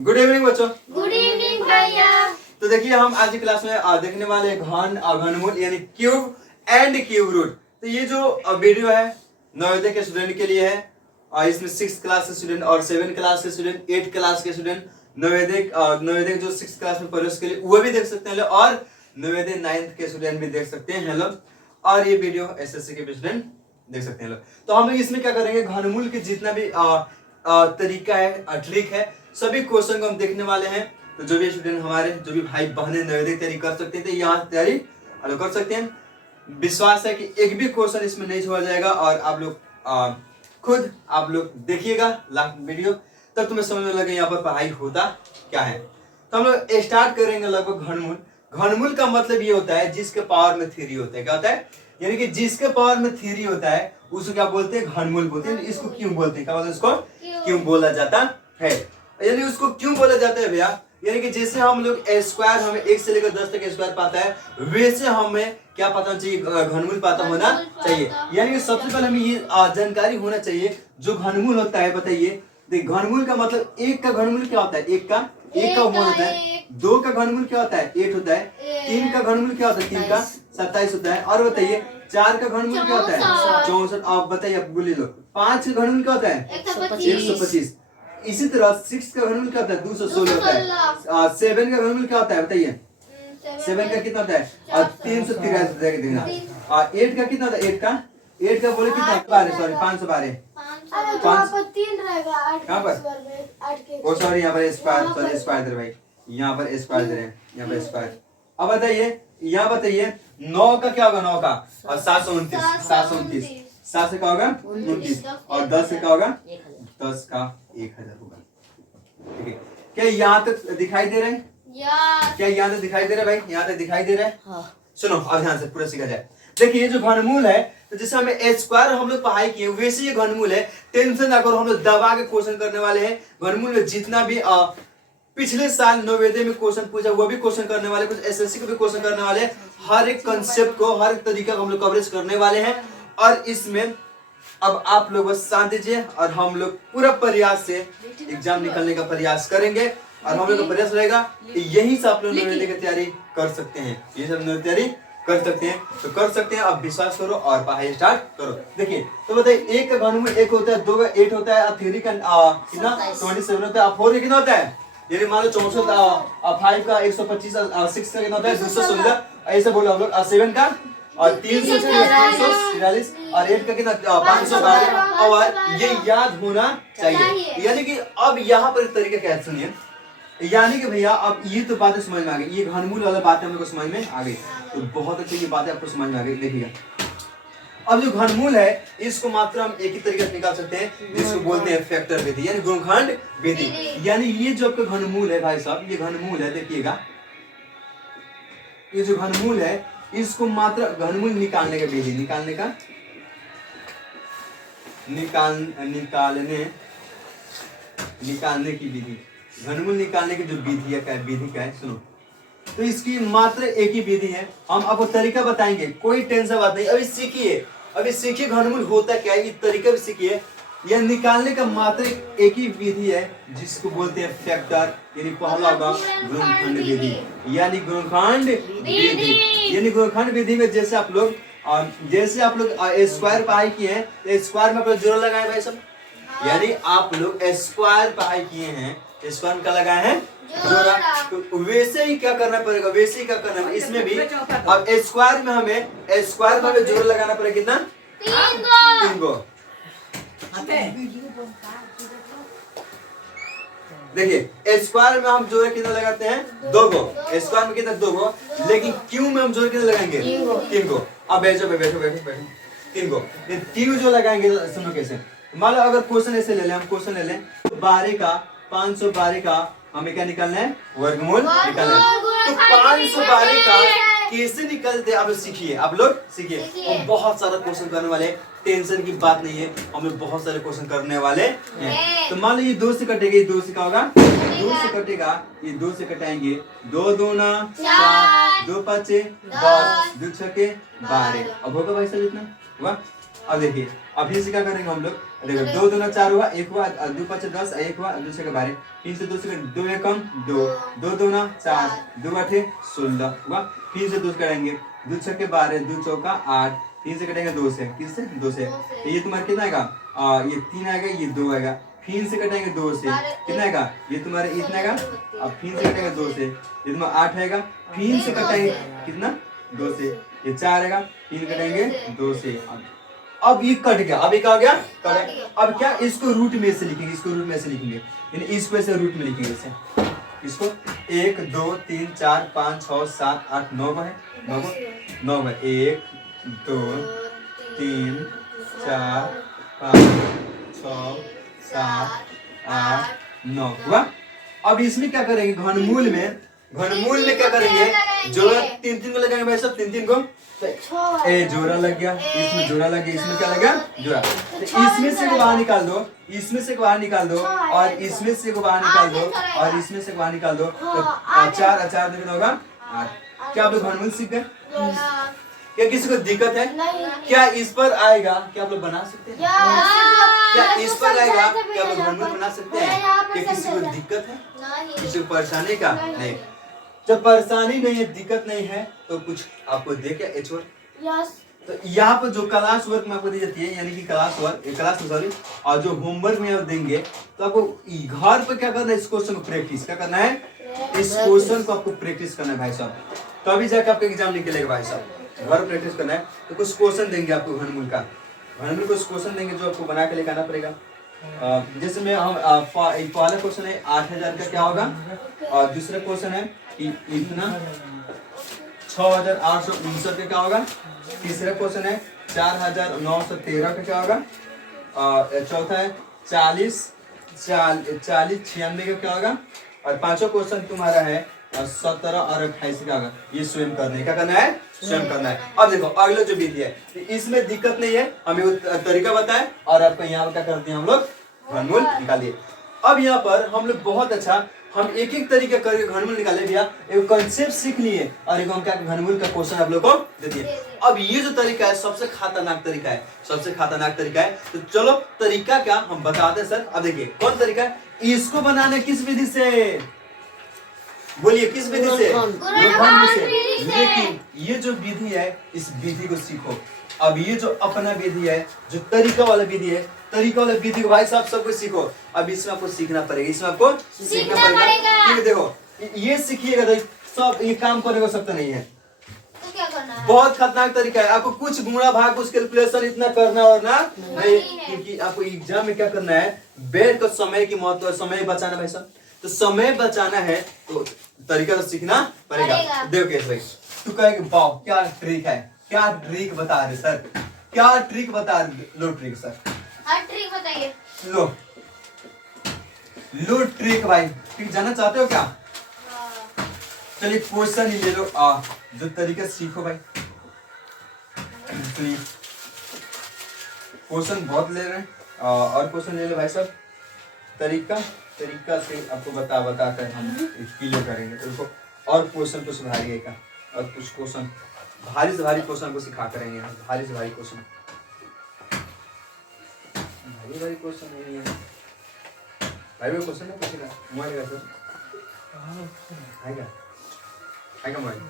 Good evening बच्चों। Good evening भैया। तो देखिए हम आज की क्लास में देखने वाले घनमूल यानी क्यूब एंड क्यूब रूट। तो ये जो वीडियो है नवोदय के स्टूडेंट के लिए है और इसमें 6th क्लास के स्टूडेंट और 7th क्लास के स्टूडेंट 8th क्लास के स्टूडेंट नवोदय जो 6th क्लास में प्रवेश के लिए वो भी देख सकते हैं और नवोदय 9th के स्टूडेंट भी देख सकते हैं लोग। और ये वीडियो एसएससी के स्टूडेंट देख सकते हैं लोग। तो हम लोग इसमें क्या करेंगे, घनमूल के जितना भी तरीका है ट्रिक है सभी क्वेश्चन को हम देखने वाले हैं। तो जो भी स्टूडेंट हमारे जो भी भाई बहनें नवोदय तैयारी कर सकते हैं तो यहाँ तैयारी कर सकते हैं। विश्वास है कि एक भी क्वेश्चन इसमें नहीं छोड़ा जाएगा और आप लोग खुद आप लोग देखिएगा लास्ट वीडियो, तब तुम्हें समझ में लगे यहाँ पर पढ़ाई होता क्या है। तो हम लोग स्टार्ट करेंगे लगभग घनमूल। घनमूल का मतलब ये होता है जिसके पावर में थ्री होता है। क्या होता है? यानी कि जिसके पावर में थ्री होता है उसको क्या बोलते हैं? घनमूल बोलते हैं। इसको क्यों बोलते हैं? क्या बोलते हैं? इसको क्यों बोला जाता है? यानी उसको क्यों बोला जाता है भैया? यानी कि जैसे हम लोग स्क्वायर हमें 1 से लेकर 10 तक स्क्वायर पाता है वैसे हमें क्या पता चाहिए? घनमूल पता होना चाहिए। यानी कि सबसे पहले हमें ये जानकारी होना चाहिए जो घनमूल होता है। बताइए, घनमूल का मतलब एक का घनमूल क्या होता है? एक का वन होता है। 2 का घनमूल क्या होता है? 8 होता है। 3 का घनमूल क्या होता है? 3 का 27 होता है। और बताइए 4 का घनमूल क्या होता है? 64। आप बताइए, आप बोलिए लो। 5 का घनमूल क्या होता है? 125। इसी तरह 6 का घनमूल क्या होता है? 216 होता है। 7 का घनमूल क्या होता है? बताइए 7 का कितना होता है? और 383 देना। और 8 का कितना होता है? 8 का बोले कितना? 512। कहाँ पर? ओ सॉरी, यहाँ पर स्क्वायर दे भाई, यहाँ पर स्क्वायर दे रहे हैं, यहाँ पर स्क्वायर। अब बताइए, यहाँ बताइए 9 का क्या होगा? 9 का और 729 7 से क्या होगा? 29 और 10 से क्या होगा? 10 का 1000 होगा। ठीक है, क्या यहाँ तक दिखाई दे रहे हैं? क्या यहाँ तक दिखाई दे रहा है भाई? यहाँ तक दिखाई दे रहा है? हाँ। सुनो अब ध्यान से पूरा सीखा जाए। देखिए ये जो घनमूल है तो जैसे हमें स्क्वायर हम लोग पढ़ाई किए वैसे ये घनमूल है। टेंशन ना करो, हम लोग दबा के क्वेश्चन करने वाले हैं। घनमूल में जितना भी पिछले साल नवोदय में क्वेश्चन पूछा वो भी क्वेश्चन करने वाले, कुछ एसएससी को भी क्वेश्चन करने वाले। हर एक कंसेप्ट को, हर एक तरीका को हम लोग कवरेज करने वाले हैं। और इसमें अब आप लोग बस शांत दीजिए और हम लोग पूरा प्रयास से एग्जाम निकलने का प्रयास करेंगे। और हम लोग का प्रयास रहेगा यही से आप लोग नवोदय की तैयारी कर सकते हैं। ये सब नवोदय तैयारी कर सकते हैं तो कर सकते हैं। अब विश्वास करो और पढ़ाई स्टार्ट करो। देखिए तो बताइए, एक का घनमूल 1 होता है, 2 का 8 होता है, 3 का कितना 27 होता है, 4 का कितना होता है? यदि मान लो 64, 5 का 125, 6 का कितना होता है? 216। ऐसे बोलो हम लोग। 7 का और 343 और 8 का कितना? 512। और ये याद होना चाहिए। यानी कि अब यहाँ पर तरीका क्या है सुनिए। यानी कि भैया अब ये तो बातें समझ में आ गई, ये घनमूल वाला बातें हमको समझ में आ गई। तो बहुत अच्छी ये बातें आपको समझ में आ गई। देखिएगा अब जो घनमूल है इसको मात्र हम एक ही तरीके से निकाल सकते हैं जिसको बोलते हैं फैक्टर विधि यानी गुणनखंड विधि। यानी ये जो आपका घनमूल है भाई साहब, ये घनमूल है। देखिएगा ये जो घनमूल है इसको मात्र घनमूल निकालने का विधि, निकालने की विधि, घनमूल निकालने की जो विधि है सुनो। तो इसकी मात्र एक ही विधि है। हम आपको तरीका बताएंगे, कोई टेंशन बात नहीं। अभी सीखिए घनमूल होता क्या है, ये तरीका भी सीखिए। यह निकालने का मात्र एक ही विधि है जिसको बोलते हैं फैक्टर यानी पहला होगा गुणनखंड विधि यानी गुणनखंड विधि। यानी गुणनखंड विधि में जैसे आप लोग स्क्वायर पढ़ाई किए हैं तो स्क्वायर में आप लोग जोड़ लगाए भाई सब। यानी आप लोग स्क्वायर पढ़ाई किए हैं, स्क्वायर में क्या लगाए हैं? जोड़ा। तो वैसे ही क्या करना पड़ेगा? इसमें भी अब स्क्वायर में हमें जोड़ लगाना पड़ेगा। कितना? 3 गो। देखिए स्क्वायर में हम जोड़ कितना लगाते हैं? 2 गो। स्क्वायर में कितना? 2 गो। लेकिन क्यूब में हम जोड़ कितना लगाएंगे? 3 गो। अब बैठो 3 गो। 3 जो लगाएंगे सुनो कैसे। मान लो अगर क्वेश्चन ऐसे ले लें, 12 का 512 का हमें क्या निकालना है? वर्गमूल निकालना है। तो 512 का कैसे निकलते आप लोग सीखिए। हम बहुत सारा क्वेश्चन करने वाले, टेंशन की बात नहीं है, हम लोग बहुत सारे क्वेश्चन करने वाले हैं। तो मान लो ये 2 से कटेगा, ये 2 से क्या होगा? 2 से कटेगा, ये 2 से कटाएंगे। 2 दूना 4, 2 5 10, 2 6 12। अब होगा भाई साहब इतना हुआ। अब देखिए अभी से क्या करेंगे हम लोग, देखो 2 दूना 4 हुआ, 1 हुआ, 2 5 10, 1 हुआ, दूसरे का 12, 3 से 2 से 2 एकम 2, 2 दूना 4, 2 आठे 16 हुआ, फिर से 2 करेंगे, 2 छक्के 12, 2 चौका 8, 3 से कटेंगे 2 से, किससे 2 से, तो ये तुम्हारा कितना आएगा, ये 3 आएगा, ये 2 आएगा, फिर से कटेंगे 2 से, कितना आएगा, ये तुम्हारे इतना आएगा, अब फिर से कटेंगे 2 से, ये तुम्हारा 8 आएगा, फिर से कटेंगे कितना 2 से, ये 4 आएगा, फिर कटेंगे 2 से, अब ये कट गया, अब ये क्या हो गया, कट। अब क्या इसको रूट में से लिखेंगे, इसको रूट में से लिखेंगे, यानी इसको ऐसे रूट में लिखेंगे इसे, इसको 1 2 3 4 5 6 7 8 9 है, 9 है, 1 2 3 4 5 6 7 8 9 हुआ। अब इसमें क्या करेंगे, घनमूल में क्या करेंगे, जोड़ा 3 को लगाएंगे भाई सब, 3 को, ए जोड़ा लग गया, इसमें जोड़ा लग गया, इसमें क्या लगा जोड़ा, तो इसमें से को बाहर निकाल दो, इसमें से को बाहर निकाल दो, और इसमें से को बाहर निकाल दो, और इसमें से को बाहर निकाल दो, तो 4 4 कितना होगा 8। क्या आप लोग घनमूल सीख गए? क्या किसी को दिक्कत है? क्या इस पर आएगा, क्या आप लोग बना सकते हैं? क्या इस पर आएगा, क्या आप लोग घनमूल बना सकते हैं? क्या किसी को दिक्कत है? किसी को परेशानी का नहीं, जब परेशानी नहीं है, दिक्कत नहीं है, तो कुछ आपको दे क्या एच वर्क, तो यहाँ पर जो क्लास वर्क में आपको दी जाती है, यानी कि क्लास सॉरी, और जो होमवर्क में आप देंगे, तो आपको घर पर क्या करना है, इस क्वेश्चन को प्रैक्टिस क्या करना है, इस क्वेश्चन को आपको प्रैक्टिस करना है भाई साहब, तो अभी जाकर आपका एग्जाम निकलेगा भाई साहब, घर प्रैक्टिस करना है। तो कुछ क्वेश्चन देंगे आपको घनमूल का, घनमूल कुछ क्वेश्चन देंगे जो आपको बना के लेकर आना पड़ेगा। जैसे में हम पहला क्वेश्चन है 8000 का क्या होगा, और दूसरा क्वेश्चन है कि इतना 6859 का क्या होगा, तीसरा क्वेश्चन है 4913 का क्या होगा, और चौथा है 40 96 का क्या होगा, और पांचवा क्वेश्चन तुम्हारा है 17 और 28 का होगा। ये स्वयं करना है, क्या करना है, स्वयं करना है। अब देखो अगला जो विधि है, इसमें दिक्कत नहीं है, हमें वो तरीका बताए, और आपको यहाँ पर क्या करते हैं हम लोग घनमूल निकालिए। अब यहाँ पर हम लोग बहुत अच्छा, हम एक एक तरीके करके घनमूल निकाले भैया, एक कॉन्सेप्ट सीख लिए, और एक हम क्या घनमूल का क्वेश्चन आप लोग को दे दिए। अब ये जो तरीका है सबसे खतरनाक तरीका है, सबसे खतरनाक तरीका है, तो चलो तरीका क्या हम बताते हैं सर। अब देखिए कौन तरीका है, इसको बनाने किस विधि से, बोलिए किस विधि से, लेकिन ये जो विधि है इस विधि को सीखो। अब ये जो अपना विधि है, जो तरीका वाला विधि है, तरीका वाला विधि को भाई साहब सबको सीखो। अब इसमें आपको सीखना पड़ेगा, इसमें आपको सीखना पड़ेगा। ठीक है, देखो ये सीखिएगा तो सब ये काम करने को सकता नहीं है, तो क्या करना है? बहुत खतरनाक तरीका है। आपको कुछ गुणा भाग कुछ कैलकुलेशन इतना करना और ना नहीं, क्योंकि आपको एग्जाम में क्या करना है, बैठ कर समय की महत्व, समय बचाना भाई साहब, तो समय बचाना है तो तरीका तो सीखना पड़ेगा। देखो कैसे तू कहेगा वाह क्या ट्रिक है, क्या ट्रिक बता रहे सर, क्या ट्रिक बता रहे, लो ट्रिक सर, हर ट्रिक बताइए। लो ट्रिक भाई, ट्रिक जानना चाहते हो क्या? चलिए क्वेश्चन ही ले लो, जो तरीका सीखो भाई। चलिए क्वेश्चन बहुत ले रहे हैं, और क्वेश्चन ले लो भाई साहब। तरीका से आपको बता कर हम क्लियर करेंगे, तो और क्वेश्चन को सुधारिएगा, और कुछ क्वेश्चन भारी से भारी क्वेश्चन को सिखा करेंगे, भारी से भारी क्वेश्चन, भारी क्वेश्चन नहीं है भाई, वो क्वेश्चन है पूछेगा मोबाइल का सर, आएगा मोबाइल।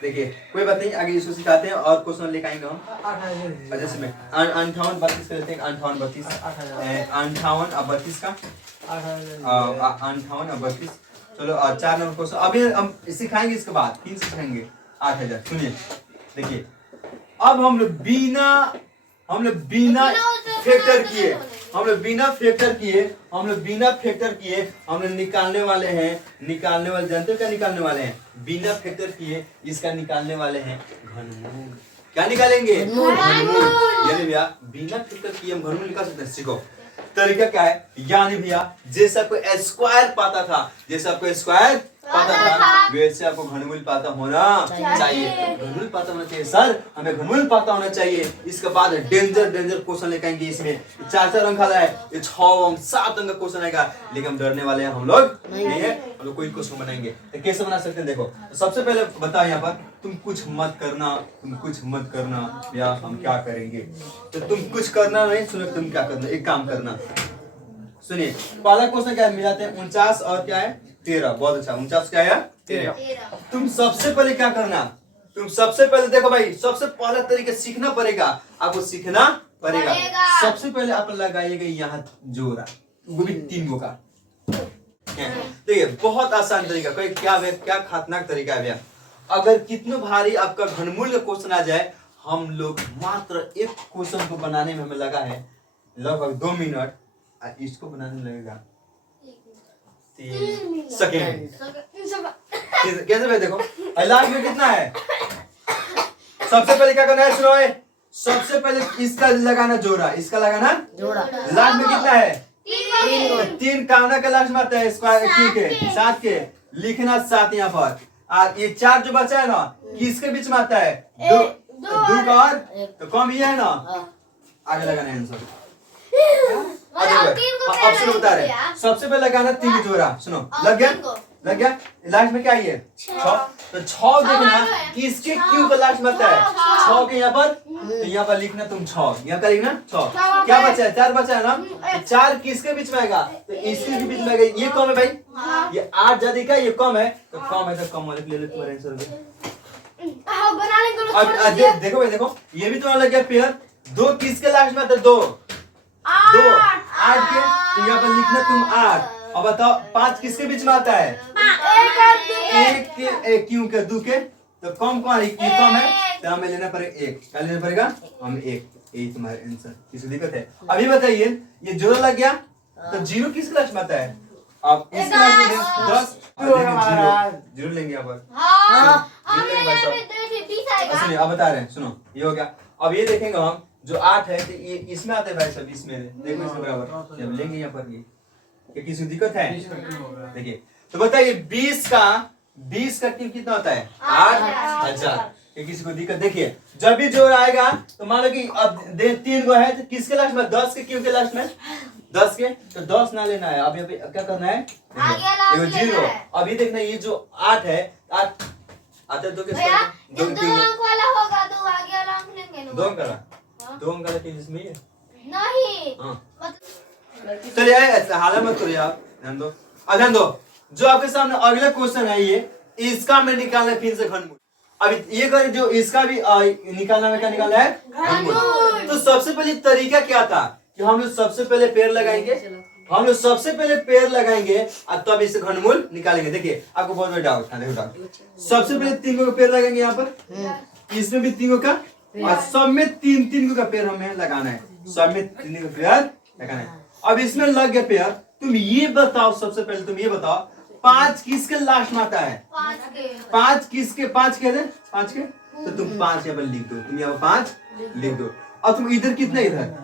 देखिए कोई बात नहीं, आगे इसको सिखाते हैं और क्वेश्चन लेकर आएंगे हम। जैसे में 58 32 करते हैं, 58 32 और 32 का 58 और 32। चलो 4 नंबर क्वेश्चन अभी हम सिखाएंगे, इसके बाद 3 सिखाएंगे 8000। सुनिए देखिए, अब हम लोग बिना फैक्टर किए हम लोग निकालने वाले जानते हो क्या निकालने वाले हैं, बिना फैक्टर किए इसका निकालने वाले हैं घनमूल। क्या निकालेंगे? घनमूल। यानी भैया बिना फैक्टर किए हम घनमूल निकाल सकते हैं। सीखो तरीका क्या है, यानी भैया जैसे आपको स्क्वायर पता था, वैसे आपको घनमूल पता होना चाहिए। घनमूल पता होना चाहिए सर, हमें घनमूल पता होना चाहिए। इसके बाद डेंजर क्वेश्चन लेके आएंगे। इसमें 4 अंक वाला है, ये 6 अंक 7 अंक का क्वेश्चन आएगा, लेकिन हम डरने वाले हैं हम लोग नहीं है। हम लोग कोई क्वेश्चन बनाएंगे तो कैसे बना सकते हैं देखो। तो सबसे पहले बताओ यहाँ पर, तुम कुछ मत करना या हम क्या करेंगे। तो तुम कुछ करना नहीं, सुनो तुम क्या करना, एक काम करना सुनिए। पहला क्वेश्चन क्या है, मिलाते हैं 49 और क्या है 13। बहुत अच्छा, 49 क्या है 13। तुम सबसे पहले क्या करना, तुम सबसे पहले देखो भाई, सबसे पहला तरीका सीखना पड़ेगा, आपको सीखना पड़ेगा। सबसे पहले आप लगाइएगा यहाँ जोड़ा, वो भी 3 गो का। देखिए बहुत आसान तरीका, कोई क्या खतरनाक तरीका है भैया। अगर कितना भारी आपका घनमूल का क्वेश्चन आ जाए, हम लोग मात्र एक क्वेश्चन को बनाने में हमें लगा है लगभग 2 मिनट, इसको बनाने में लगेगा 3 सेकेंड। कैसे भाई देखो, लास्ट में कितना है। सबसे पहले क्या करना है, सुनो, सबसे पहले इसका लगाना जोड़ा, इसका लगाना जोड़ा। लास्ट में कितना है 3 कामना का लास्ट में आता है स्क्वायर के 7 के, लिखना 7 यहाँ पर। और ये 4 जो बचा है ना, किसके बीच में आता है 2 का, और तो कम ये है ना, आगे लगाना है आंसर। अब सुनो बता रहे, सबसे पहले लगाना 3 जोड़ा, सुनो लग गया। लास्ट में क्या है 6, तो 6 देखना किसके क्यू का लास्ट में आता है 6 के यहाँ पर, तो यहाँ पर लिखना तुम 6, यहाँ का लिखना 6। क्या बचा है 4 बचा है ना, तो 4 किसके बीच में आएगा, तो इसके बीच में आएगा। ये कम है भाई, ये 8 ज्यादा का, ये कम है, तो कम है तो कम वाले ले लो तुम्हारा आंसर। अब देखो भाई देखो, ये भी तुम्हारा लग गया पेयर। 2 किसके लास्ट में आता है 2 8 के, तो यहाँ पर लिखना तुम 8। अब बताओ 5 किसके बीच में आता है 1 के, क्यों के 2 के, तो कम कौन है, ये कम है, तो हमें लेना पड़ेगा 1। क्या लेना पड़ेगा हमें 1। यही तुम्हारा आंसर, किसी दिक्कत है। अभी बताइए ये जोड़ा लग गया, तो 0 किसके लास्ट में आता है, अब इसके लास्ट में 10 जीरो लेंगे यहाँ पर। सुनिए अब बता रहे हैं, सुनो ये हो गया। अब ये देखेंगे हम, जो 8 है तो ये इसमें आता है भाई सब, इसमें देखो इसके बराबर जब लेंगे यहाँ पर, ये किसी दिक्कत है देखिए। तो बताइए 20 का कितना होता है 8000। किसी को दिक्कत, देखिए जब भी जोड़ आएगा तो मान लो कि अब 3 गो है, तो किसके लास्ट में 10 के, क्यों के लास्ट में 10 के, तो 10 ना लेना है। अब यहाँ पे क्या करना है, देखो 0। अभी देखना ये जो 8 है, 8 आते 2 के 2 अंक वाला होगा, 2 आगे वाला अंक लेंगे 2 अंक वाला, 2 अंक वाला चीज इसमें है नहीं। चलिए हाल मत करिए आप, ध्यान दो। ध्यान दो, जो आपके सामने अगला क्वेश्चन है, ये इसका में निकालना है फिर से घनमूल। अभी ये करें, जो इसका भी निकालना में क्या निकालना है घनमूल। तो सबसे पहले तरीका क्या था कि हम लोग सबसे पहले पेड़ लगाएंगे, और तब इससे घनमूल निकालेंगे। देखिए आपको बहुत बड़ा डाउट था, देखो डाउट। सबसे पहले 3 गो का पेड़ लगाएंगे यहाँ पर, इसमें भी 3 गो का, और सब में 3 गो का पेड़ हमें लगाना है, सब में 3 गो पेड़ लगाना है। अब इसमें लग गया पेयर, तुम ये बताओ, सबसे पहले तुम ये बताओ 5 किसके लास्ट में आता है, 5 किसके, 5 के, तो तुम 5 यहाँ पर लिख दो, तुम यहाँ पर 5 लिख दो। और तुम इधर कितना, इधर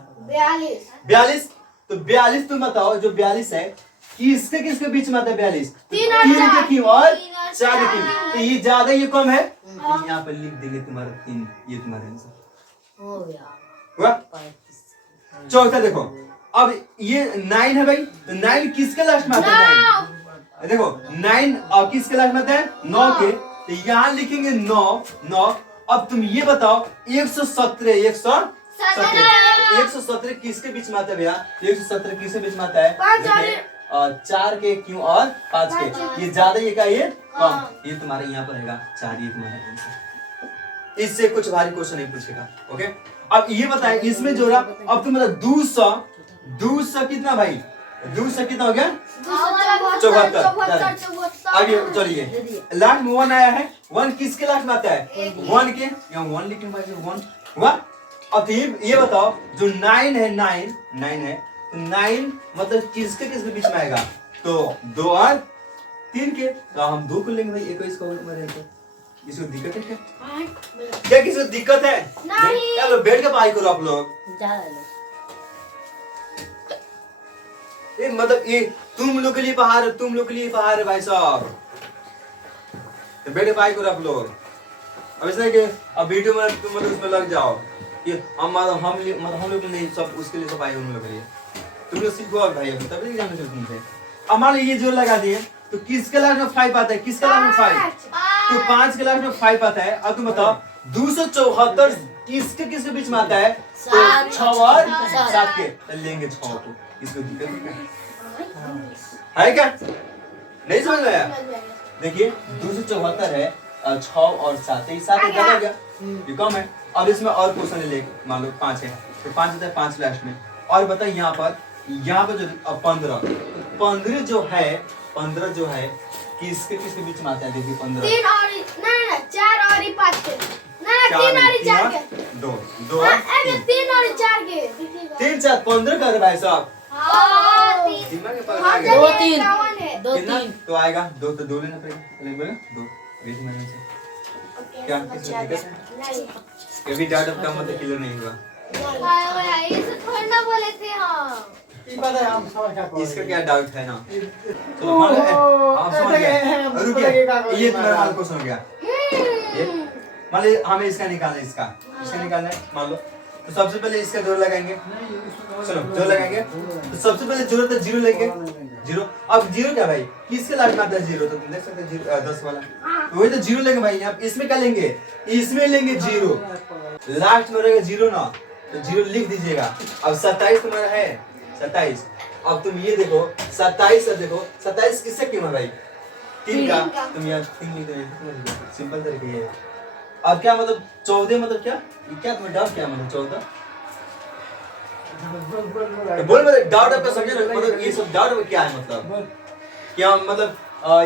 42, तो 42 तुम बताओ, जो 42 है किसके बीच में आता है 42, 3 के क्यों और 4 के क्यों, तो ये ज्यादा ये कम है, तो यहाँ पर लिख देंगे तुम्हारा 3, ये तुम्हारा आंसर हुआ। चौथा देखो, अब ये 9 है भाई, तो 9 किसके लास्ट में आता है, देखो 9 और किसके लास्ट में आता है 9 के, तो यहाँ लिखेंगे 9। अब तुम ये बताओ 117 किसके बीच में आता है भैया, 117 किसके बीच में आता है, 4 के क्यों और 5 के, ये ज्यादा ये का ये कम, ये तुम्हारे यहाँ पर रहेगा 4, ये तुम्हारा आंसर। इससे कुछ भारी क्वेश्चन नहीं पूछेगा। ओके, अब ये बताए इसमें जोड़ा, अब तुम मतलब 200 कितना भाई, 200 कितना हो गया 74। अब ये चलिए लास्ट में 1 आया है, 1 किसके लास्ट में आता है 1 के, यहाँ 1 लिखेंगे भाई, 1 हुआ। अब ये बताओ जो 9 है, 9 है, तो 9 मतलब किसके बीच में आएगा, तो 2 और 3 के, तो हम 2 को लेंगे भाई, 21 को मरेंगे। किसी को दिक्कत है क्या किसी को दिक्कत है नहीं, चलो बैठ के पढ़ाई करो आप लोग। मतलब ये तुम लोग के लिए पहाड़ है भाई साहब, तो बेटे भाई को आप लोग अब इसलिए कि अब वीडियो में तुम मतलब उसमें लग जाओ कि हम लोग नहीं सब उसके लिए सब आए उन लोग के लिए तुम लोग सीखो और भाई अभी तभी जाने से तुमसे हमारे ये जो लगा दिए तो किसके लास्ट में 5 आता है किसके लास्ट में 5 तो 5 के लास्ट में 5 आता है अब तुम बताओ 274 किसके किसके बीच में आता है तो 6 और 7 के तो लेंगे 6 को इसको दिक्कत है क्या नहीं समझ में आया देखिए 274 है 6 और 7 ये 7 ज्यादा हो गया ये कम है अब इसमें और क्वेश्चन ले मान लो 5 है तो 5 होता है 5 लास्ट में और बताइए यहाँ पर जो 15 जो है किसके किसके बीच में आता है देखिए 15 3 और ना 4 और 5 के ना 3 और 4 के 2 और 3 और 4 के 3 4 15 कर भाई साहब हां 3 दिमाग में पकड़ आ गया 2 3 2 कितना 3 तो आएगा 2 तो 2 लेना पड़ेगा चलिए बोले 2 बीच में से क्या किसमें दिक्कत है कभी डाउट अब का मतलब क्लियर नहीं हुआ हाय ये थोड़ा ना बोले थे हम ये पता है हम समझ क्या कर इसका क्या डाउट है ना तो मान लो आप समझ गए रुकिए ये तुम्हारा हाल क्वेश्चन हो गया ये मान लो हमें इसका निकालना है इसका निकालना है मान लो तो सबसे पहले इसका जोड़ लगाएंगे चलो जोड़ लगाएंगे तो सबसे पहले जोड़ तो 0 लेंगे 0 अब 0 क्या भाई किसके लास्ट में आता है 0 तो तुम देख सकते हो 10 वाला तो वही तो 0 लेंगे भाई अब इसमें क्या लेंगे इसमें लेंगे 0 लास्ट में रहेगा 0 ना तो 0 लिख दीजिएगा अब 27 तुम्हारा है 27 अब तुम ये देखो 27 से देखो 27 किससे क्यों है भाई 3 का तुम यहाँ 3 लिख दो सिंपल तरीके ये अब क्या मतलब 14 मतलब क्या क्या तुम्हें डाउट क्या मतलब 14 बोल मतलब डाउट आपका समझे ना मतलब ये सब डाउट क्या है मतलब क्या मतलब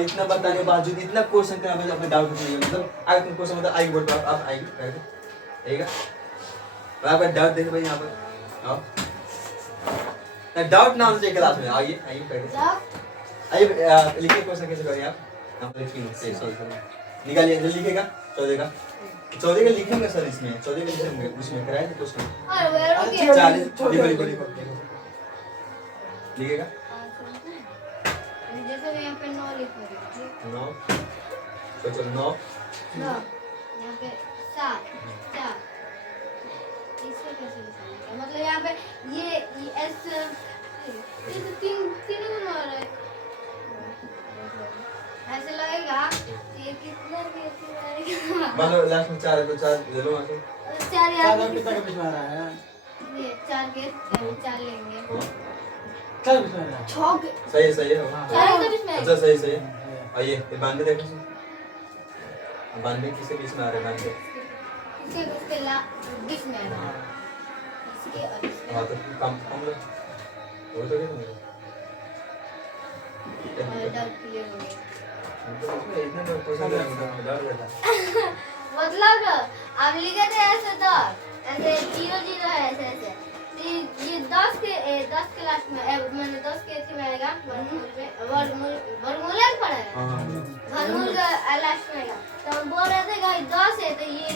इतना बताने के बावजूद इतना क्वेश्चन करने के बाद अपने डाउट नहीं है मतलब आगे तुम क्वेश्चन मतलब आगे बोल पाओ आप आएगी करके आएगा और आपका डाउट देखो भाई यहाँ पर आओ डाउट ना होना चाहिए क्लास में आइए आइए करके आइए लिखिए क्वेश्चन कैसे करें आप हम लिखिए सही सॉरी निकालिए जो लिखेगा 14 का लिखेंगे सर इसमें 14 का लिखेंगे उसमें कराए थे क्वेश्चन और वेरो के 40 लिखो लिखेगा जैसे मैं यहाँ पे 9 लिख रही हूँ 9 तो चलो 9 यहाँ पे 7 4 इसको कैसे लिखेंगे मतलब यहाँ पे ये एस ये तो तीन गुना हो रहा है ऐसे लगेगा ये कितना आएगा मान लो लास्ट में 4 है तो 4 ले लो वहां से 4 यार सादा कितना के बीच में आ रहा है ये 4 के 4 लेंगे चल बीच में आ रहा है 6 के सही है 4 के बीच में अच्छा सही है आइए ये 92 देखो 92 किसके बीच में आ रहा है 92 इसके बीच में आ रहा है इसके और इसके हां तो कम लो वो तो क्या डाउट क्लियर हो गया इतना तो क्वेश्चन डाउट बैठा मतलब आप लिखे थे ऐसे तो ऐसे 0 है ऐसे ये 10 के लास्ट में मैंने 10 के थी आएगा वर्गमूल पड़ा है वर्गमूल का लास्ट में आएगा तो हम बोल रहे थे कि 10 है तो ये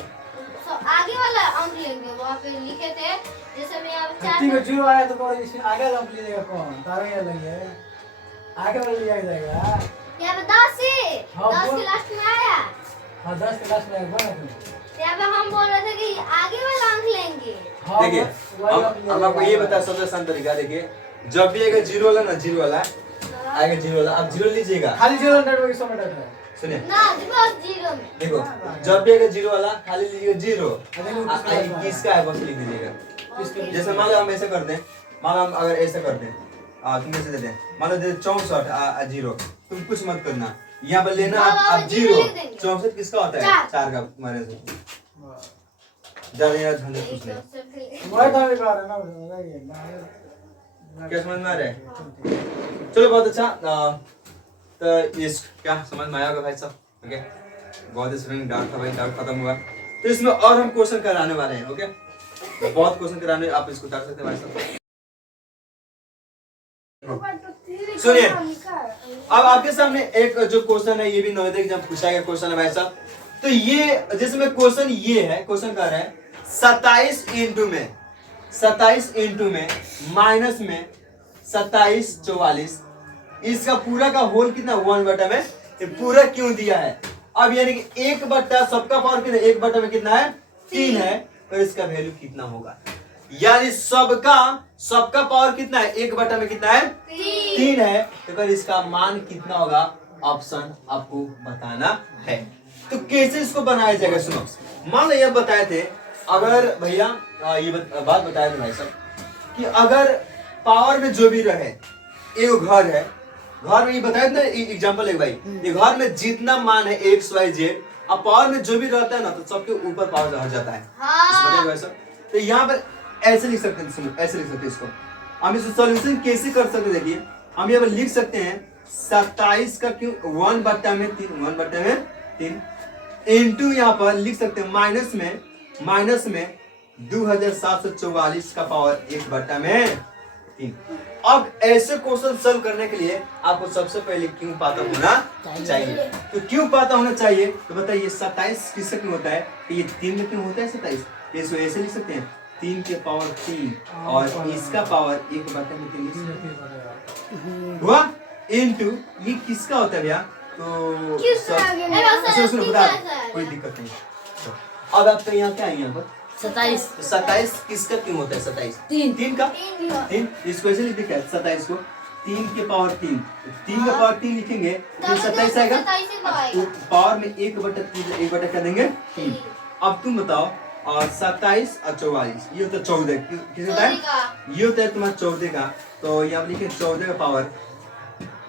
आगे वाला अंक लेंगे वहाँ पे लिखे थे जैसे मैं यहाँ 4 ठीक है 0 आया तो और इसमें आगे अंक ले लेगा कौन तारा ये लेंगे आगे वाला लिया जाएगा यहाँ पे 10 है हाँ, 10 के लास्ट में आया हां 10 के लास्ट में आएगा ना यहाँ पे हम बोल रहे थे कि आगे वाला अंक लेंगे हाँ, देखिए हम आपको ये बता सबसे आसान तरीका देखिए जब भी आएगा 0 वाला ना 0 वाला आएगा 0 वाला आप 0 लीजिएगा खाली 0 नेटवर्क इसमें डाटा है सुनिए ना बस 0 में देखो जब भी आएगा 0 वाला खाली लीजिएगा 0 किसका है बस लिख दीजिएगा जैसे मान लो हम ऐसे कर दें मान लो हम अगर ऐसे कर दें तुम कैसे दे दें मान लो दे 64 0 तुम कुछ मत करना यहाँ पर लेना आप 0 64 किसका होता है 4 का तुम्हारे से ज्यादा यार झंझट कुछ नहीं मैं तो भी कर रहा ना क्या समझ में आ रहा है चलो बहुत अच्छा तो इस क्या समझ में आया होगा भाई साहब ओके बहुत ही स्विंग डाउट था भाई डाउट खत्म हुआ तो इसमें और हम क्वेश्चन कराने वाले हैं ओके बहुत क्वेश्चन कराने आप इसको उतार सकते हैं भाई साहब सुनिए अब आपके सामने एक जो क्वेश्चन है ये भी नवोदय एग्जाम पूछा गया क्वेश्चन है भाई साहब तो ये जिसमें क्वेश्चन ये है क्वेश्चन कर रहा है 27 इंटू में माइनस में 27 44 इसका पूरा का होल कितना 1/में ये पूरा क्यों दिया है अब यानी कि 1/, सबका पावर कितना, 1/, में कितना है 3 है, तो इसका वैल्यू कितना होगा, यानी सबका पावर कितना है, 1/, में कितना है 3 है, तो फिर इसका मान कितना होगा, ऑप्शन आपको बताना है। तो कैसे इसको बनाया जाएगा, सुनो, मान लो ये बताए थे, अगर भैया ये बात बताए थे भाई साहब कि अगर पावर में जो भी रहे, एक घर है, घर में ये बताया था एग्जांपल है भाई, ये घर में जितना मान है XYZ, अब पावर में जो भी रहता है ना, तो सबके ऊपर पावर रह जाता है। हाँ। भाई साहब, तो यहाँ पर ऐसे लिख सकते हैं, सुनो ऐसे लिख सकते हैं इसको, हम इसको सॉल्यूशन कैसे कर सकते हैं, देखिए हम यहाँ पर लिख सकते हैं 27 का क्यों 1/, में 3 इंटू यहाँ पर लिख सकते हैं माइनस में 2744 का पावर 1/, में 3। अब ऐसे क्वेश्चन सॉल्व करने के लिए आपको सबसे पहले क्यों पता होना चाहिए, तो क्यों पता होना चाहिए, तो बताइए 27 किसका क्यों होता है, तो ये 3 में क्यों होता है 27, इसको ऐसे लिख सकते हैं 3 के पावर 3 और इसका पावर 1/, में 3 लिख सकते हैं, हुआ इनटू ये किसका होता है भैया, तो सुनो बता, कोई दिक्कत नहीं। अब आपका यहाँ क्या है, यहाँ पर 27 किसका क्यों होता है, 27 3 का 3, इसको ऐसे लिख दिया 27 को 3 के पावर 3, 3 का पावर 3 लिखेंगे तो 27 आएगा, पावर में 1/, क्या देंगे 3। अब तुम बताओ, और 27 और 44 ये होता है 14, किस होता है, ये होता है तुम्हारा 14 का, तो यहाँ पर लिखे 14 का पावर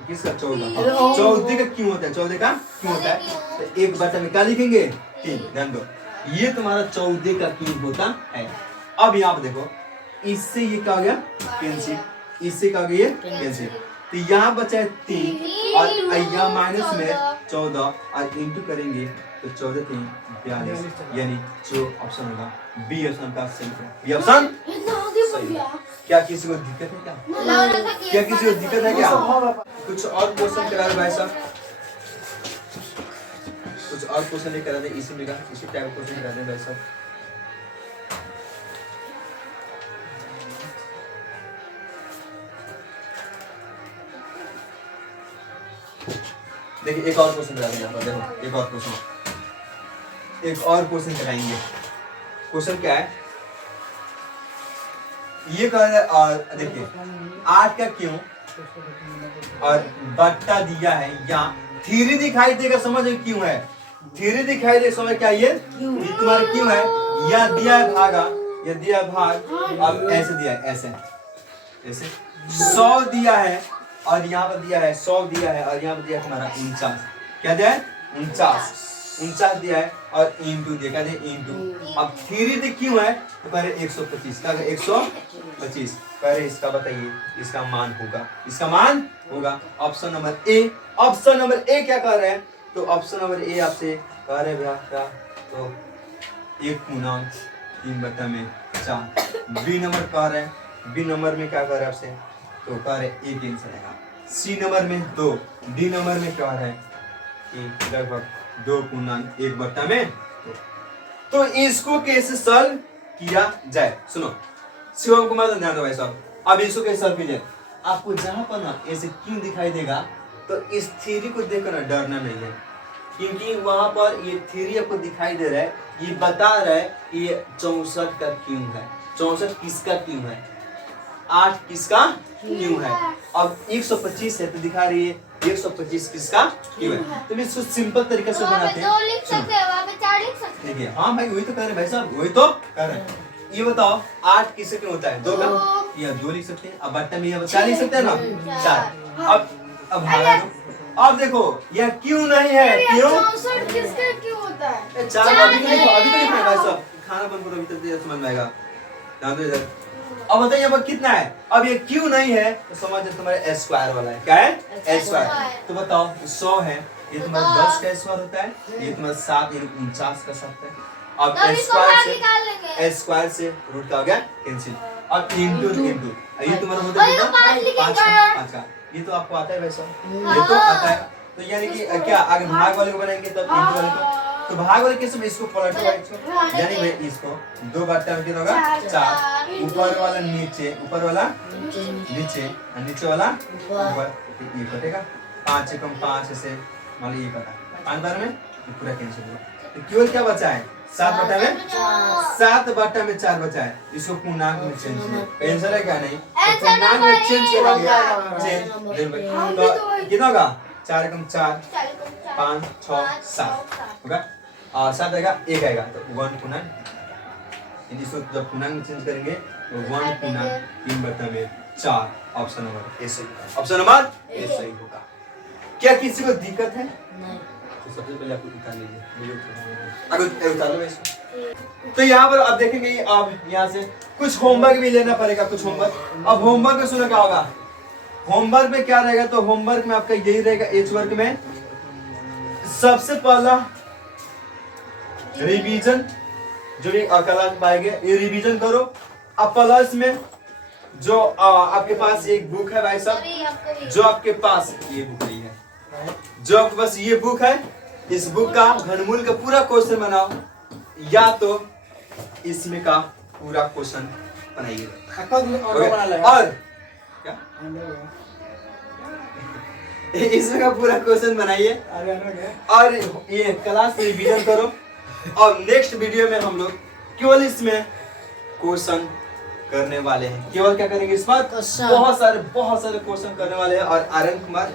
किसका 14 का क्यों होता है, 14 का क्यों होता है, तो 1/, में क्या लिखेंगे 3, ध्यान दो, ये तुम्हारा 14 का क्यूब होता है। अब यहाँ पे देखो, इससे ये क्या हो गया कैंसिल, इससे क्या हो गया ये कैंसिल, तो यहाँ बचा है 3 और यहाँ माइनस में 14 और इंटू करेंगे तो 14 3 42, यानी जो ऑप्शन होगा बी ऑप्शन का सही है, बी ऑप्शन सही है। क्या किसी को दिक्कत है क्या किसी को दिक्कत है क्या, कुछ और क्वेश्चन करा भाई साहब, कुछ और क्वेश्चन लेकर आते इसी में का, इसी टाइप का क्वेश्चन कराते हैं भाई साहब। देखिए एक और क्वेश्चन कराते हैं यहाँ पर, देखो एक और क्वेश्चन कराएंगे। क्वेश्चन क्या है, ये कह रहे और देखिए 8 का क्यों और बट्टा दिया है, यहाँ 3 दिखाई देगा, समझ क्यों है, 3 दिखाई दे, समझ क्या ये तुम्हारा क्यों है, यह दिया है भागा, यह दिया है भाग, अब ऐसे दिया है, ऐसे 100 दिया है और यहाँ पर दिया है 100 दिया है और यहाँ पर दिया है तुम्हारा 49, क्या दिया है 49 दिया है और इंटू दिया, क्या दिया इंटू, अब 3 क्यों है तो कह रहे 125, क्या 125, कह रहे इसका बताइए, इसका मान होगा option number A. Option number A क्या कह रहे हैं, तो ऑप्शन नंबर ए आपसे कह रहे भैया क्या, तो 1/3/4। बी नंबर कह रहे हैं, बी नंबर में क्या कह रहे हैं आपसे, तो कह रहे 1 आंसर आएगा। सी नंबर में 2, डी नंबर में क्या है कि लगभग 2/1 में 2। तो इसको कैसे सॉल्व किया जाए, सुनो शिवम कुमार ध्यान दो भाई साहब, अब इसको कैसे सॉल्व कीजिए, आपको जहां पर ना ऐसे क्यों दिखाई देगा तो इस थ्योरी को देखकर ना डरना नहीं है, क्योंकि वहां पर ये थ्योरी आपको दिखाई दे रहा है, ये बता रहा है कि ये 64 का क्यों है, 64 किसका क्यों है, 8 किसका क्यों है, अब 125 है तो दिखा रही है 125 किसका क्यों है, तो इसको सिंपल तरीके से बनाते हैं, देखिए हाँ भाई वही तो कह रहे हैं भाई साहब, वही तो कह रहे हैं। ये बताओ 8 किससे क्यों होता है, 2 का, या 2 लिख सकते हैं, अब बट्टा में ये 4 लिख सकते हैं ना 4। अब भागा दो, अब देखो यह क्यों नहीं है, क्यों 64 किसका क्यों होता है, 4 अभी तो लिखो भाई साहब, खाना बंद करो, अभी तक समझ में आएगा, ध्यान दो इधर। अब बताइए अब कितना है, अब ये क्यों नहीं है तो समझ तुम्हारे स्क्वायर वाला है, क्या है स्क्वायर, तो बताओ 100 है, ये तुम्हारा 10 का स्क्वायर होता है, ये तुम्हारा 7 यानी 49 का सकता है, अब स्क्वायर से रूट का हो गया कैंसिल, अब इंटू ये तुम्हारा होता है 5 का, ये तो आपको आता है वैसा, ये तो आता है, तो यानी कि क्या आगे भाग वाले को बनाएंगे तब इंटू वाले को, तो भाग वाले किस में इसको पलटो, यानी मैं इसको 2/4 में कितना होगा 4, ऊपर वाला नीचे, ऊपर वाला नीचे और नीचे वाला ऊपर, ये कटेगा 5 से कम 5 से मान लीजिए कटा 5 बार में ये पूरा कैंसिल हुआ। तो केवल क्या बचा है? 7/4 बचा है। इसको पूर्णांक में चेंज किया। आंसर है क्या? नहीं। तो पूर्णांक में चेंज किया गया। चेंज तो कितना होगा? 4 × 4 5 6 7 होगा। और 7 आएगा, 1 आएगा तो 1 पूर्णांक। इसको जब पूर्णांक में चेंज करेंगे तो 1 पूर्णांक 3/4 ऑप्शन नंबर ए सही। ऑप्शन नंबर ए सही होगा। क्या किसी को दिक्कत है? तो सबसे पहले आपको उतार लीजिए। अगर उतार लो इसको। तो यहाँ पर आप देखेंगे अब यहाँ से कुछ होमवर्क भी लेना पड़ेगा, कुछ होमवर्क। अब होमवर्क में सुनो क्या होगा। होमवर्क में क्या रहेगा? तो होमवर्क में आपका यही रहेगा। एच वर्क में सबसे पहला रिवीजन जो भी क्लास पाएंगे ये रिवीजन करो। अब प्लस में जो आपके पास एक बुक है भाई साहब, जो आपके पास ये बुक नहीं है, जो आपके पास ये बुक है, इस बुक का घनमूल का पूरा क्वेश्चन बनाओ, या तो इसमें का पूरा क्वेश्चन बनाइए। और क्या इसमें का पूरा क्वेश्चन बनाइए और ये क्लास रिवीजन करो। और नेक्स्ट वीडियो में हम लोग केवल इसमें क्वेश्चन करने वाले हैं। केवल क्या करेंगे इस बार? बहुत सारे क्वेश्चन करने वाले हैं। और आर्यन कुमार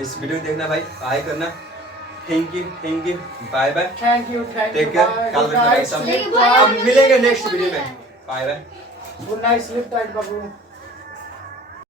इस वीडियो देखना भाई, बाय करना। Thank you, bye bye, thank you, take care. कल मिलेंगे नेक्स्ट वीडियो में। Bye bye, good night, sleep tight बाबू।